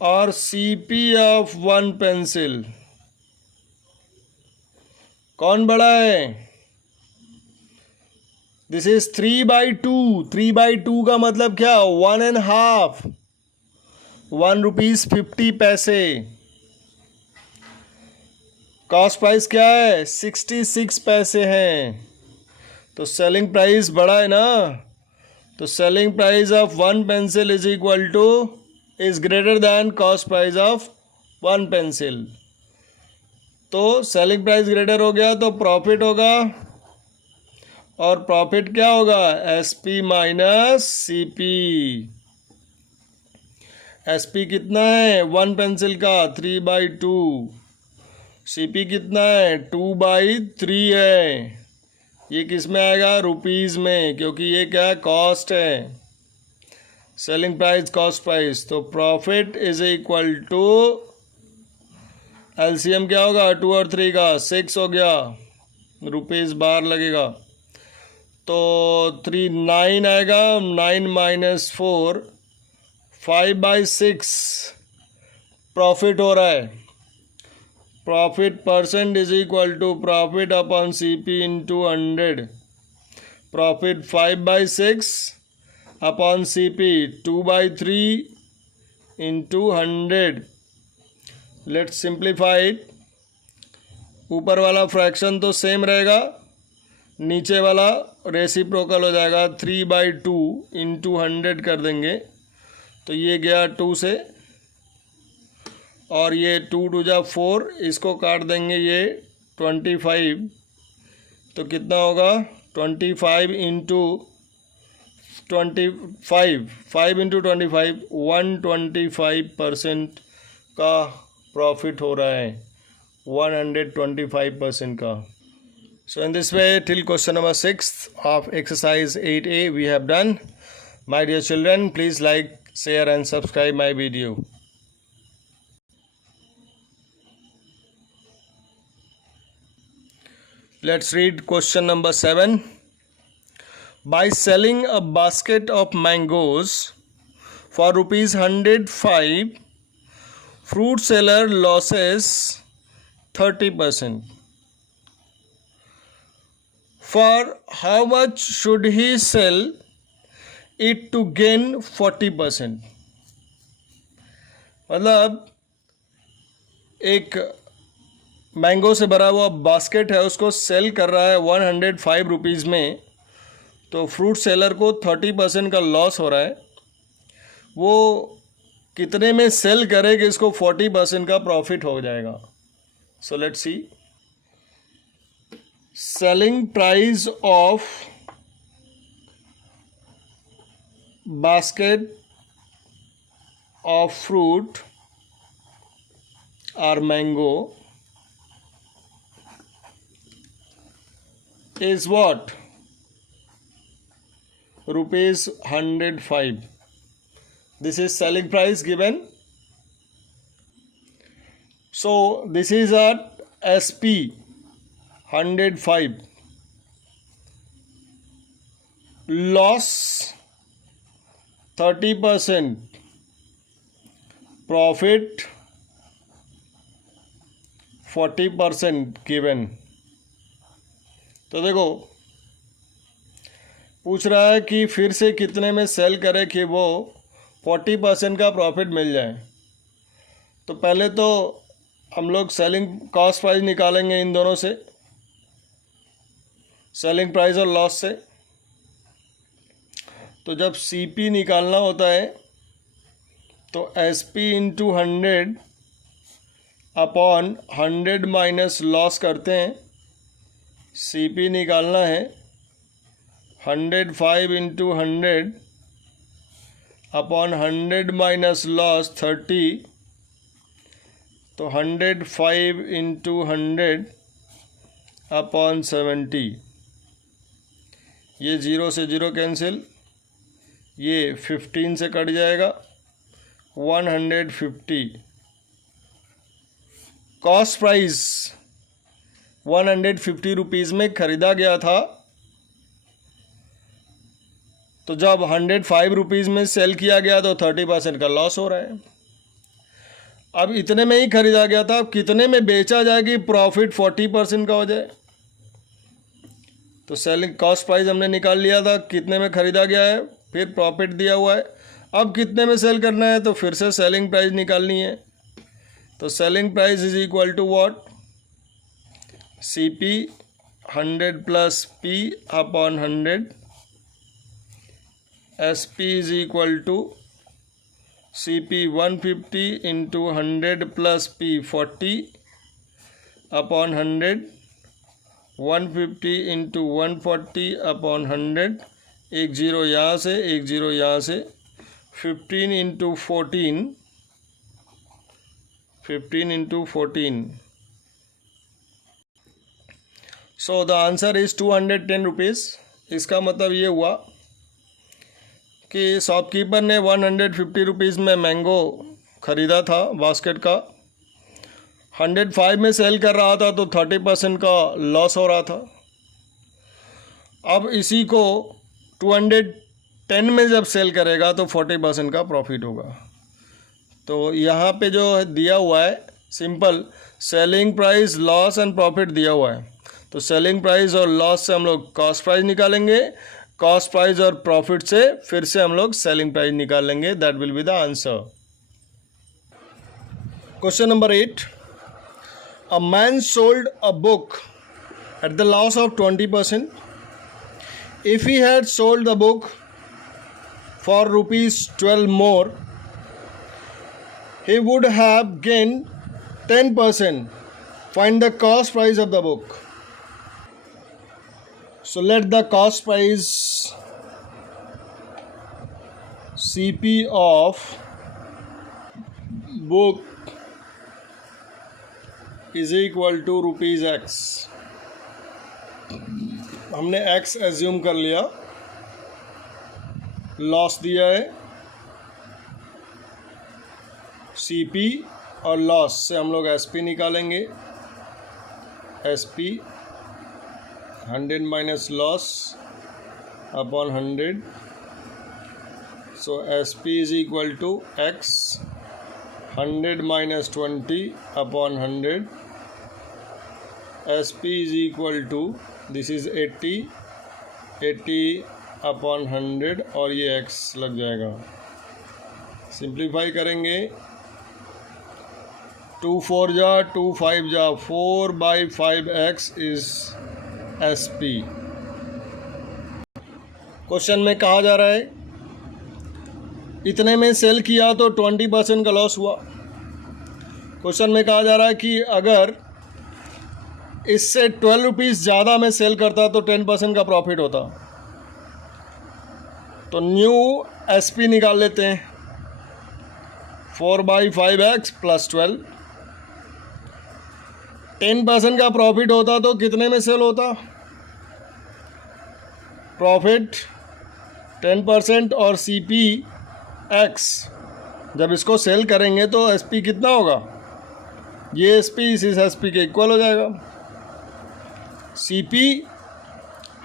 और सी पी ऑफ 1 पेंसिल कौन बड़ा है? This is 3/2। 3/2 का मतलब क्या? 1.5। 1 रुपीज़ 50 पैसे। कॉस्ट प्राइस क्या है? 66 पैसे हैं। तो सेलिंग प्राइस बड़ा है ना, तो selling price of 1 pencil is equal to is greater than cost price of 1 pencil. तो सेलिंग प्राइस ग्रेटर हो गया तो प्रॉफिट होगा, और प्रॉफिट क्या होगा? S P minus C P. S P कितना है 1 पेंसिल का? 3/2। सी पी कितना है? 2/3 है। ये किस में आएगा? रुपीज़ में, क्योंकि ये क्या है? कॉस्ट है। सेलिंग प्राइस कॉस्ट प्राइस, तो profit is equal to LCM क्या होगा? 2 और 3 का 6 हो गया, रुपीज़ बाहर लगेगा, तो 3 9 आएगा। 9 - 4 5/6 प्रॉफिट हो रहा है। Profit percent is equal to profit upon CP into 100। Profit 5/6 upon CP 2/3 into 100। Let's simplify it. ऊपर वाला फ्रैक्शन तो सेम रहेगा, नीचे वाला रेसिप्रोकल हो जाएगा। 3/2 इंटू 100 कर देंगे तो ये गया 2 से, और ये 2 2 जा 4, इसको काट देंगे ये 25, तो कितना होगा 25 इंटू 25, 5 इंटू 25, 125% का प्रॉफिट हो रहा है, 125% का। So in this way, till question number 6 of exercise 8A we have done. My dear children, please like, share and subscribe my video. Let's read question number 7. By selling a basket of mangoes for ₹105, fruit seller losses 30%. For how much should he sell it to gain 40%? मतलब एक मैंगो से भरा हुआ बास्केट है, उसको सेल कर रहा है 105 रुपीज़ में, तो फ्रूट सेलर को 30% का लॉस हो रहा है। वो कितने में सेल करे कि इसको 40% का प्रॉफिट हो जाएगा? सो let's C. Selling price of basket of fruit or mango is what? ₹105. This is selling price given. So this is at SP 105. Loss 30%, profit 40% given। तो देखो पूछ रहा है कि फिर से कितने में सेल करे कि वो 40% का प्रॉफिट मिल जाए। तो पहले तो हम लोग सेलिंग कॉस्ट प्राइस निकालेंगे इन दोनों से, सेलिंग प्राइस और लॉस से। तो जब CP निकालना होता है तो SP into 100 upon 100 minus loss करते हैं। CP निकालना है 105 इंटू 100 अपॉन 100 माइनस लॉस 30, तो 105 इंटू 100 अपॉन 70। ये 0 से 0 कैंसिल, ये 15 से कट जाएगा, 150। कॉस्ट प्राइस 150 रुपीज़ में ख़रीदा गया था, तो जब 105 रुपीज़ में सेल किया गया तो 30% का लॉस हो रहा है। अब इतने में ही ख़रीदा गया था, अब कितने में बेचा जाए कि प्रॉफिट 40% का हो जाए? तो सेलिंग कॉस्ट प्राइस हमने निकाल लिया था, कितने में ख़रीदा गया है, फिर प्रॉफिट दिया हुआ है। अब कितने में सेल करना है तो फिर से सेलिंग प्राइस निकालनी है। तो selling price is equal to what? CP 100 plus P upon 100। SP is equal to CP 150 into 100 plus P 40 upon 100, 150 into 140 upon 100, एक ज़ीरो यहाँ से, एक ज़ीरो यहाँ से, 15 into 14, 15 into 14। So the answer is 210 rupees. इसका मतलब ये हुआ कि शॉपकीपर ने 150 रुपीज़ में मैंगो ख़रीदा था बास्केट का, 105 में सेल कर रहा था, तो 30% का लॉस हो रहा था। अब इसी को 210 10 में जब सेल करेगा तो 40% का प्रॉफिट होगा। तो यहाँ पे जो दिया हुआ है simple selling price, loss and profit दिया हुआ है। तो सेलिंग प्राइस और लॉस से हम लोग कॉस्ट प्राइस निकालेंगे, कॉस्ट प्राइस और प्रॉफिट से फिर से हम लोग सेलिंग प्राइस निकालेंगे। That will be the answer. Question number 8, a man sold a book at the loss of 20%. If he had sold the book for rupees 12 more, he would have gained 10%. Find the cost price of the book. So let the cost price CP of book is equal to rupees X. हमने x एज्यूम कर लिया, लॉस दिया है CP और लॉस से हम लोग SP निकालेंगे। SP 100 minus loss upon 100, so SP is equal to x 100 minus 20 upon 100, SP is equal to this is 80 upon 100 और ये x लग जाएगा। सिंप्लीफाई करेंगे, 2 4 जा 2 5 जा 4/5x इज SP। क्वेश्चन में कहा जा रहा है इतने में सेल किया तो 20% का लॉस हुआ। क्वेश्चन में कहा जा रहा है कि अगर इससे 12 रुपीज़ ज़्यादा में सेल करता तो 10% का प्रॉफिट होता। तो न्यू SP निकाल लेते हैं, 4/5x प्लस 12, 10% का प्रॉफिट होता तो कितने में सेल होता? प्रॉफिट 10% और CP X, जब इसको सेल करेंगे तो SP कितना होगा? ये SP इस SP के इक्वल हो जाएगा। CP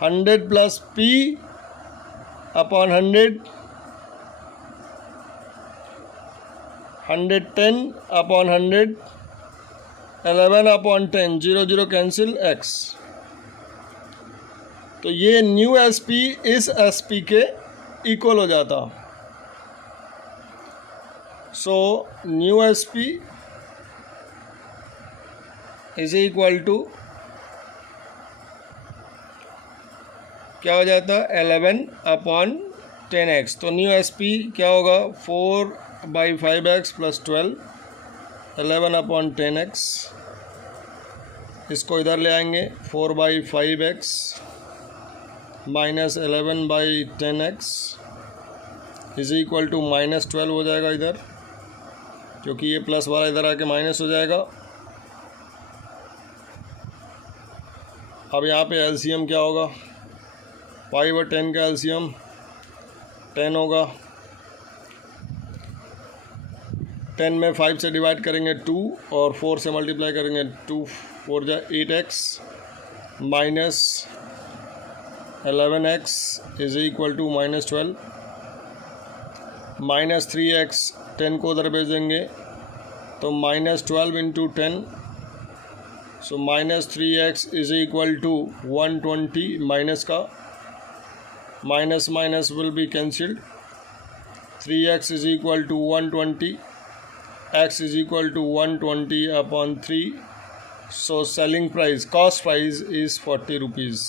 100 plus P upon 100, 110 upon 100, 11 upon 10, 0 0 cancel x। तो ये न्यू SP इस SP के इक्वल हो जाता। So new SP is equal to क्या हो जाता है 11 अपॉन 10x। तो न्यू SP क्या होगा 4/5x प्लस 12, 11 अपॉन 10x। इसको इधर ले आएंगे, 4/5x minus 11/10x is equal to minus 12 हो जाएगा इधर, क्योंकि ये प्लस वाला इधर आके माइनस हो जाएगा। अब यहाँ पे LCM क्या होगा, 5 और 10 का LCM 10 होगा। 10 में 5 से डिवाइड करेंगे 2 और 4 से मल्टीप्लाई करेंगे 2 4 जा 8x minus 11x is equal to minus 12, minus 3x 10 को उधर भेज देंगे तो minus 12 into 10, so minus 3x is equal to 120, minus का minus minus will be cancelled, 3x is equal to 120, x is equal to 120 upon 3, so selling price cost price is 40 rupees.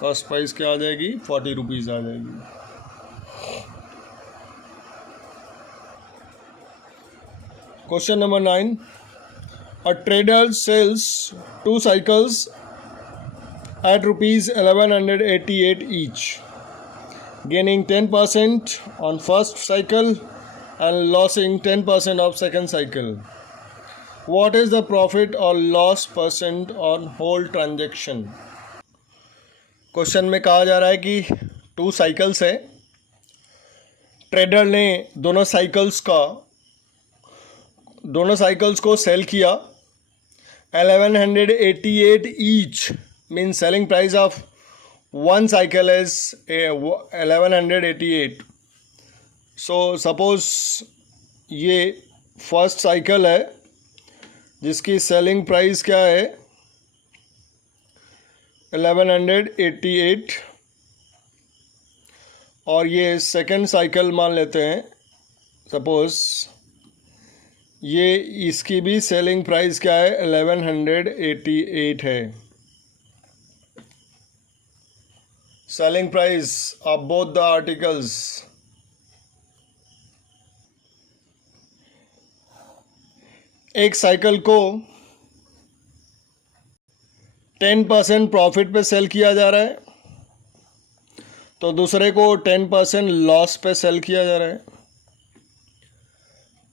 Cost price क्या आ जाएगी 40 रुपीज़ आ जाएगी। Question number 9, a trader sells 2 cycles at rupees 1188 each, gaining 10% on first cycle and losing 10% of second cycle. What is the profit or loss percent on whole transaction? Question में कहा जा रहा है कि 2 साइकिल्स है, ट्रेडर ने दोनों साइकिल्स को सेल किया 1188 each, mean selling price of one cycle is 1188. So suppose ये फर्स्ट साइकिल है जिसकी सेलिंग प्राइस क्या है 1188, और ये सेकंड साइकिल मान लेते हैं सपोज, ये इसकी भी सेलिंग प्राइस क्या है 1188 है। Selling price of both the articles, एक साइकिल को 10% प्रॉफिट पे सेल किया जा रहा है, तो दूसरे को 10% लॉस पे सेल किया जा रहा है।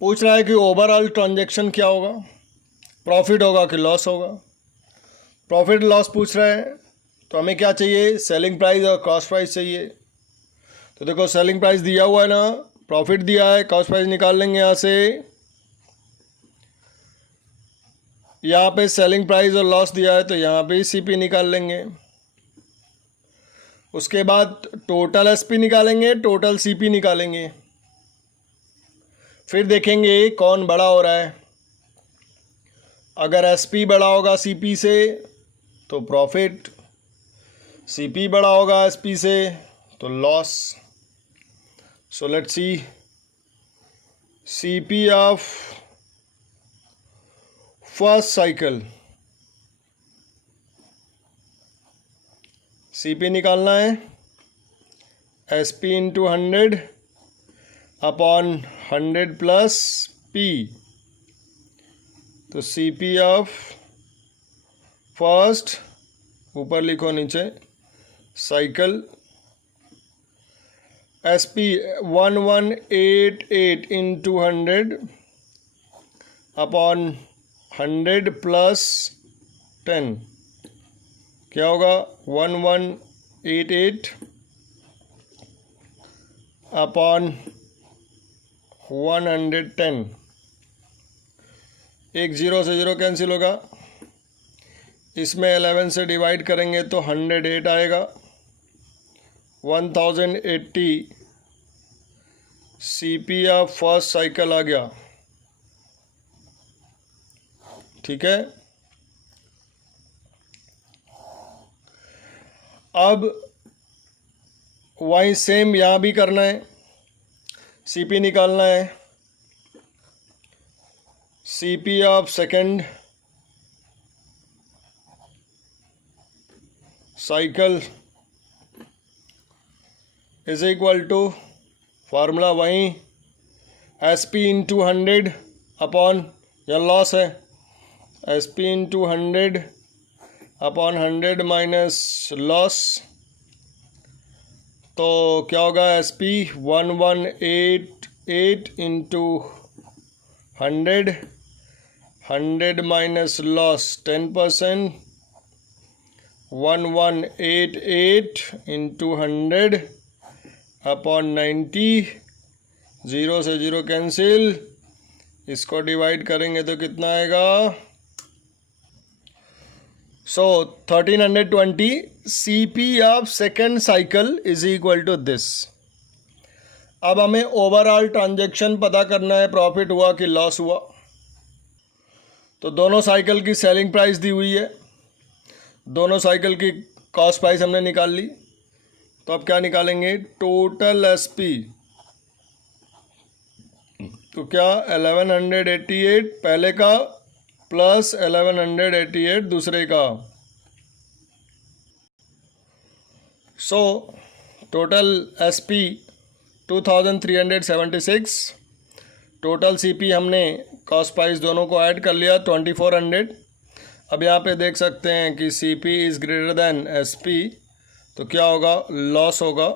पूछ रहा है कि ओवरऑल ट्रांजैक्शन क्या होगा, प्रॉफिट होगा कि लॉस होगा। प्रॉफिट लॉस पूछ रहा है तो हमें क्या चाहिए, सेलिंग प्राइस और कॉस्ट प्राइस चाहिए। तो देखो सेलिंग प्राइस दिया हुआ है ना, प्रॉफिट दिया है, कॉस्ट प्राइस निकाल लेंगे यहाँ से। यहाँ पे सेलिंग प्राइस और लॉस दिया है तो यहाँ पे सीपी निकाल लेंगे। उसके बाद टोटल एसपी निकालेंगे, टोटल सीपी निकालेंगे, फिर देखेंगे कौन बड़ा हो रहा है। अगर एसपी बड़ा होगा सीपी से तो प्रॉफिट, सीपी बड़ा होगा एसपी से तो loss. So let's C CP of first cycle, CP निकालना है SP into 100 upon 100 plus P. तो सीपी ऑफ फर्स्ट, ऊपर लिखो नीचे cycle, SP 1188 into 100 upon 100 plus 10, क्या होगा 1188 अपॉन 110। एक जीरो से जीरो कैंसिल होगा, इसमें 11 से डिवाइड करेंगे तो 108 आएगा। 1080 सीपी ऑफ फर्स्ट साइकिल आ गया। ठीक है, अब वही सेम यहाँ भी करना है, सीपी निकालना है। CP of second cycle is equal to, formula वहीं एसपी इंटू 100 अपॉन, या लॉस है, SP into 100 upon 100 minus loss. तो क्या होगा SP 1188 into 100, 100 minus loss 10%, 1188 into 100 upon 90, zero से ज़ीरो कैंसिल, इसको डिवाइड करेंगे तो कितना आएगा। So 1320 CP of second cycle is equal to this. अब हमें ओवरऑल ट्रांजैक्शन पता करना है, प्रॉफिट हुआ कि लॉस हुआ। तो दोनों साइकिल की सेलिंग प्राइस दी हुई है, दोनों साइकिल की कॉस्ट प्राइस हमने निकाल ली। तो अब क्या निकालेंगे, टोटल एसपी। तो क्या 1188 पहले का प्लस 1188 दूसरे का। So total SP 2376, total CP हमने कॉस्ट प्राइस दोनों को ऐड कर लिया 2400। अब यहाँ पे देख सकते हैं कि CP is greater than SP, तो क्या होगा, लॉस होगा।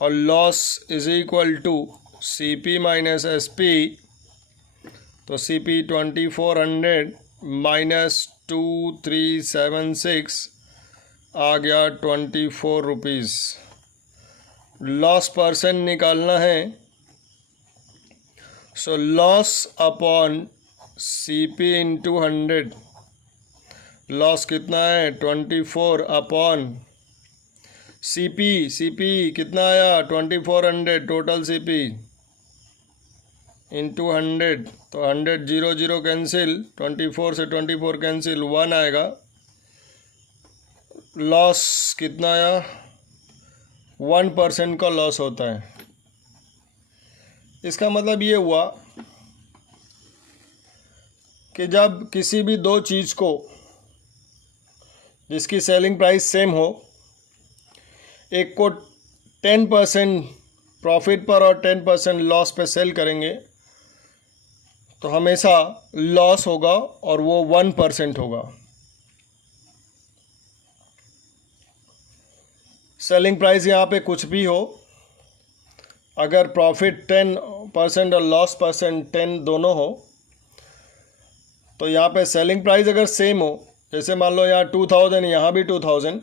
और loss is equal to CP minus SP. तो सीपी 2400 माइनस 2376 आ गया 24 रुपीज़। लॉस परसेंट निकालना है, so loss upon CP into 100, loss कितना है 24 अपॉन सीपी कितना आया 2400 टोटल सीपी इंटू 100, तो 100 0 0 कैंसिल, 24 से 24 कैंसिल, 1 आएगा। लॉस कितना आया 1% का लॉस होता है। इसका मतलब ये हुआ कि जब किसी भी दो चीज़ को जिसकी सेलिंग प्राइस सेम हो, एक को 10% प्रॉफिट पर और 10% लॉस पे सेल करेंगे, तो हमेशा लॉस होगा और वो 1% होगा। सेलिंग प्राइस यहाँ पे कुछ भी हो, अगर प्रॉफिट 10% और लॉस परसेंट 10 दोनों हो, तो यहाँ पे सेलिंग प्राइस अगर सेम हो, जैसे मान लो यहाँ 2000 यहाँ भी 2000,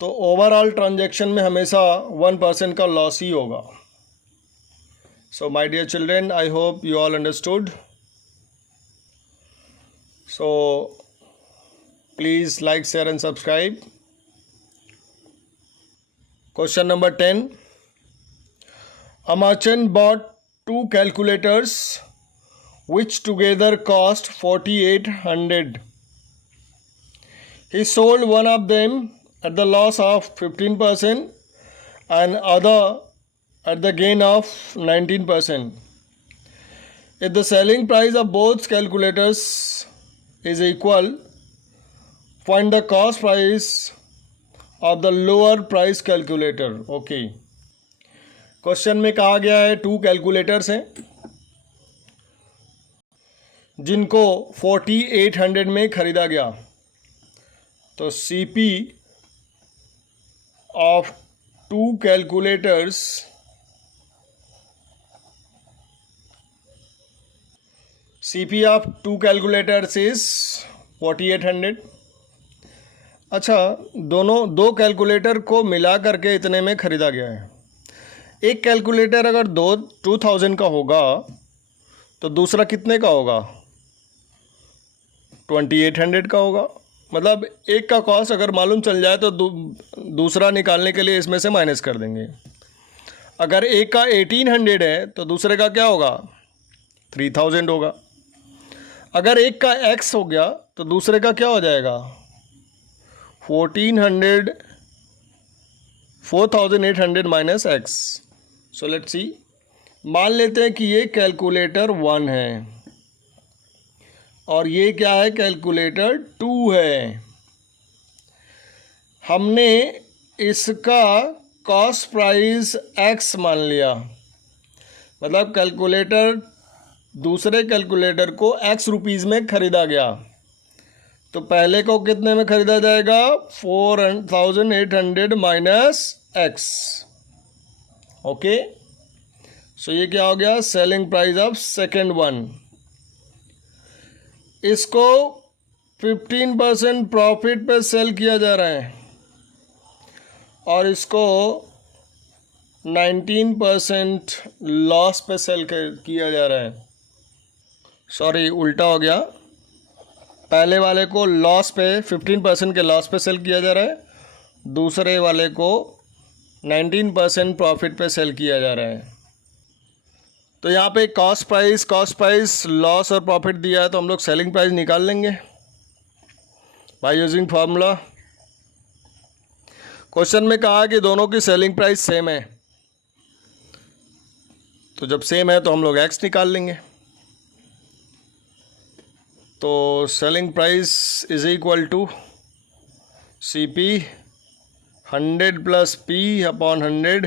तो ओवरऑल ट्रांजैक्शन में हमेशा 1% का लॉस ही होगा। So my dear children, I hope you all understood. So please like, share and subscribe. Question number 10, a merchant bought 2 calculators which together cost 4800. He sold one of them at the loss of 15% and other at the gain of 19%. If the selling price of both calculators is equal, find the cost price of the lower price calculator. Okay. Question में कहा गया है 2 कैलकुलेटर्स हैं जिनको 4800 में ख़रीदा गया। तो सीपी ऑफ 2 कैलकुलेटर्स इज 4800। अच्छा, दो कैलकुलेटर को मिला करके इतने में ख़रीदा गया है। एक कैलकुलेटर अगर 2000 का होगा तो दूसरा कितने का होगा 2800 का होगा। मतलब एक का कॉस्ट अगर मालूम चल जाए तो दूसरा निकालने के लिए इसमें से माइनस कर देंगे। अगर एक का 1800 है तो दूसरे का क्या होगा 3000 होगा। अगर एक का x हो गया तो दूसरे का क्या हो जाएगा 4800 माइनस x। सो लेट्स सी, मान लेते हैं कि ये कैलकुलेटर 1 है और ये क्या है कैलकुलेटर 2 है। हमने इसका कॉस्ट प्राइस x मान लिया, मतलब कैलकुलेटर दूसरे कैलकुलेटर को x रुपीज़ में ख़रीदा गया, तो पहले को कितने में ख़रीदा जाएगा 4800 माइनस x। ओके, सो ये क्या हो गया selling price of second one. इसको 15% प्रॉफिट पे सेल किया जा रहा है और इसको 19% लॉस पे सेल किया जा रहा है। सॉरी, उल्टा हो गया। पहले वाले को लॉस पे 15% के लॉस पे सेल किया जा रहा है, दूसरे वाले को 19% प्रॉफिट पे सेल किया जा रहा है। तो यहाँ पे कॉस्ट प्राइस लॉस और प्रॉफिट दिया है, तो हम लोग सेलिंग प्राइस निकाल लेंगे बाय यूजिंग फार्मूला। क्वेश्चन में कहा कि दोनों की सेलिंग प्राइस सेम है, तो जब सेम है तो हम लोग एक्स निकाल लेंगे। तो selling price is equal to C P 100 plus P upon 100,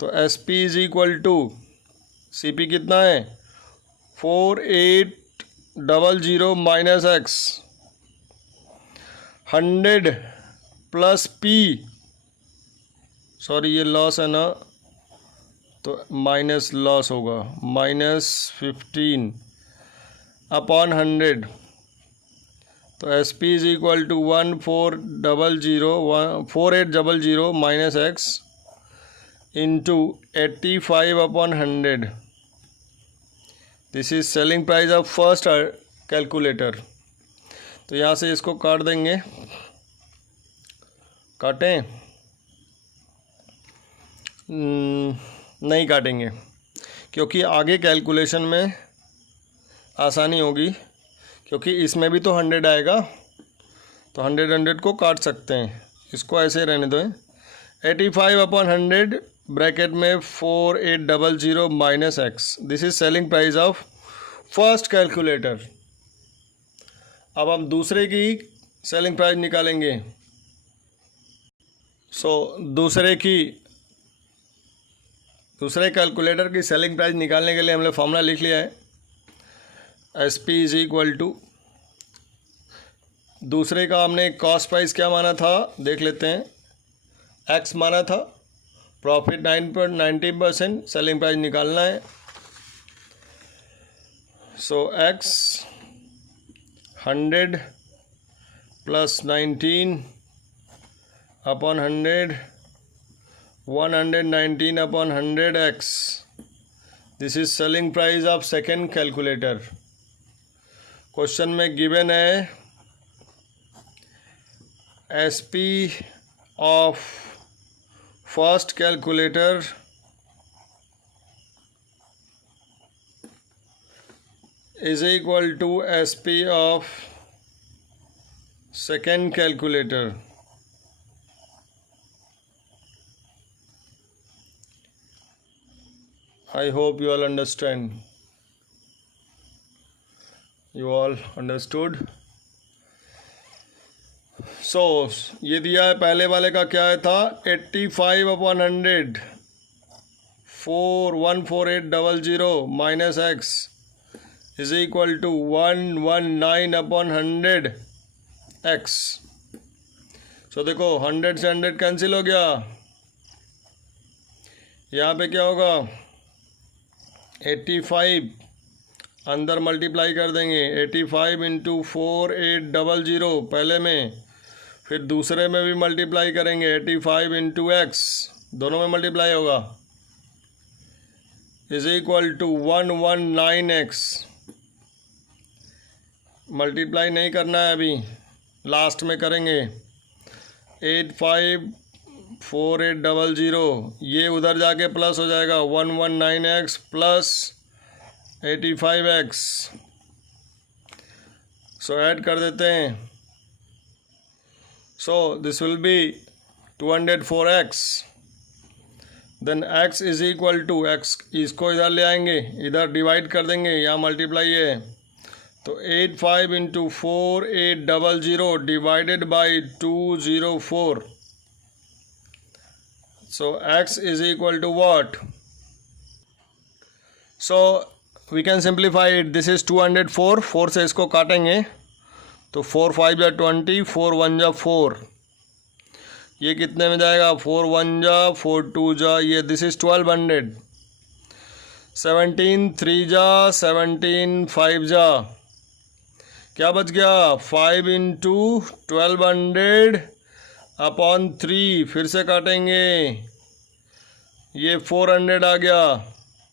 तो S P is equal to C P कितना है 4800 minus x, 100 plus P, sorry ये लॉस है ना, तो माइनस लॉस होगा -15 अपॉन 100, तो S P is equal to 4800 minus x into 85 upon 100। This is selling price of first calculator. तो यहाँ से इसको काट देंगे, काटें? नहीं काटेंगे, क्योंकि आगे कैलकुलेशन में आसानी होगी, क्योंकि इसमें भी तो 100 आएगा, तो 100 को काट सकते हैं। इसको ऐसे रहने दो। 85/100 ब्रैकेट में 4800 minus x, this is selling price of first calculator. अब हम दूसरे की सेलिंग प्राइस निकालेंगे। दूसरे कैलकुलेटर की सेलिंग प्राइस निकालने के लिए हमने फॉर्मूला लिख लिया है। SP इज इक्वल टू, दूसरे का हमने कॉस्ट प्राइस क्या माना था देख लेते हैं, X माना था, प्रॉफिट 90%, सेलिंग प्राइस निकालना है। सो X 100 plus 19/100, 119/100 X, this is selling price of second calculator. Question में गिवन है SP of first calculator is equal to SP of second calculator. I hope you all understand. You all understood? सो ये दिया है, पहले वाले का क्या है था, 85/100 14800 minus x is equal to 119/100 x. So देखो 100 से 100 कैंसिल हो गया, यहाँ पे क्या होगा, 85 अंदर मल्टीप्लाई कर देंगे, 85 इंटू 4800 पहले में, फिर दूसरे में भी मल्टीप्लाई करेंगे, 85 इंटू एक्स, दोनों में मल्टीप्लाई होगा, is equal to 119x। Multiply नहीं करना है अभी, लास्ट में करेंगे। 854800, ये उधर जाके प्लस हो जाएगा, 119x प्लस 85x। सो ऐड कर देते हैं। So this will be 204x, then x is equal to x, इसको इधर ले आएंगे, इधर डिवाइड कर देंगे, यहाँ मल्टीप्लाई है, तो 85 into 4800 divided by 204, so x is equal to what? So we can simplify it, this is 204, 4 से इसको काटेंगे तो 4 5 जा 20, 4 1 जा 4, ये कितने में जाएगा, 4 1 जा 4 2 जा, ये दिस इज 1200, 17 3 जा 17 5 जा, क्या बच गया, 5 इंटू 1200/3, फिर से काटेंगे, ये 400 आ गया,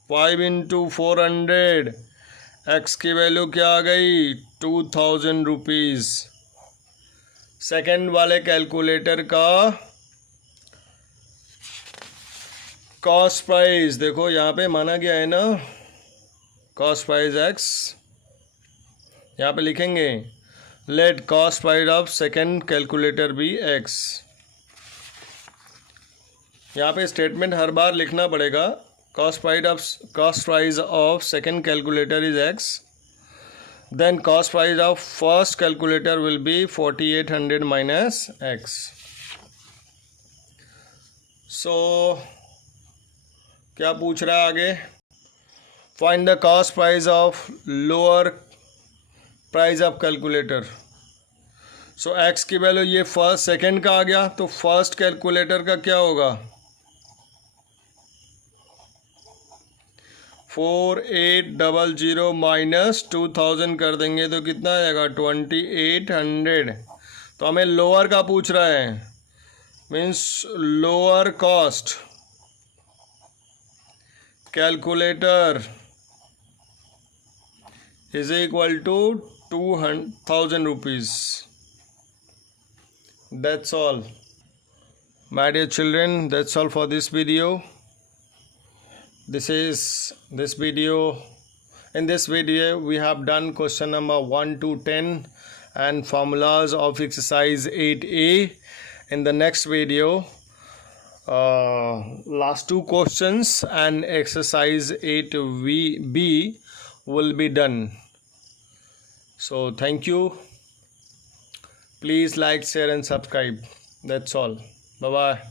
5 इंटू 400, एक्स की वैल्यू क्या आ गई, 2000 रुपीज़। सेकेंड वाले कैलकुलेटर का कॉस्ट प्राइस देखो यहाँ पे माना गया है ना, कॉस्ट प्राइस एक्स, यहाँ पे लिखेंगे let cost price of second calculator be x. यहाँ पे स्टेटमेंट हर बार लिखना पड़ेगा, cost price of second calculator is x, then cost price of first calculator will be 4800 minus x. So क्या पूछ रहा है आगे, find the cost price of lower price of calculator. So x की वैल्यू ये फर्स्ट सेकेंड का आ गया, तो फर्स्ट कैलकुलेटर का क्या होगा, 4800 माइनस 2000 कर देंगे तो कितना आएगा, 2800। तो हमें लोअर का पूछ रहा है, means lower cost calculator is equal to 2000 rupees, that's all. My dear children, that's all for this video. This is this video. In this video, we have done question number 1 to 10 and formulas of exercise 8A. In the next video, last two questions and exercise 8B will be done. So thank you. Please like, share and subscribe. That's all. Bye bye.